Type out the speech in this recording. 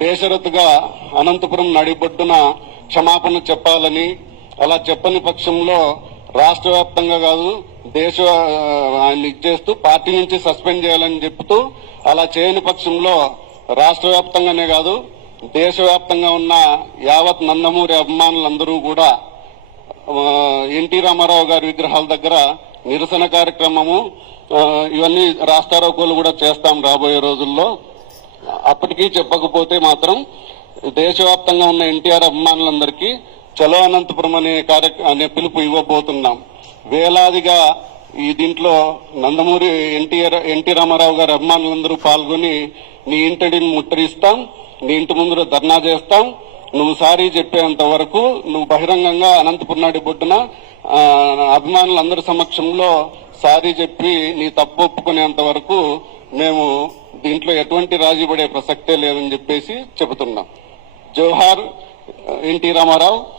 బేషరతుగా అనంతపురం నడిబొడ్డున క్షమాపణ చెప్పాలని అలా చెప్పని పక్షంలో రాష్ట్ర వ్యాప్తంగా కాదు దేశ ఆయన ఇచ్చేస్తూ పార్టీ నుంచి సస్పెండ్ చేయాలని చెప్తూ అలా చేయని పక్షంలో రాష్ట్ర వ్యాప్తంగానే కాదు దేశవ్యాప్తంగా ఉన్న యావత్ నందమూరి అభిమానులందరూ కూడా ఎన్టీ రామారావు గారి విగ్రహాల దగ్గర నిరసన కార్యక్రమము ఇవన్నీ రాస్తారోకోలు కూడా చేస్తాం రాబోయే రోజుల్లో అప్పటికీ చెప్పకపోతే మాత్రం దేశవ్యాప్తంగా ఉన్న ఎన్టీఆర్ అభిమానులందరికీ చలో అనంతపురం అనే కార్య అనే పిలుపు ఇవ్వబోతున్నాం వేలాదిగా ఈ దీంట్లో నందమూరి ఎన్టీఆర్ ఎన్టీ రామారావు గారి అభిమానులందరూ పాల్గొని నీ ఇంటిని ముట్టరిస్తాం నీ ఇంటి ముందు ధర్నా చేస్తాం నువ్వు సారీ చెప్పేంత వరకు నువ్వు బహిరంగంగా అనంతపురం నాడి బొడ్డున అభిమానులందరి సమక్షంలో సారీ చెప్పి నీ తప్పు ఒప్పుకునేంత వరకు మేము దీంట్లో ఎటువంటి రాజీ పడే ప్రసక్తే లేదని చెప్పేసి చెబుతున్నాం జవహర్ ఎన్టీ రామారావు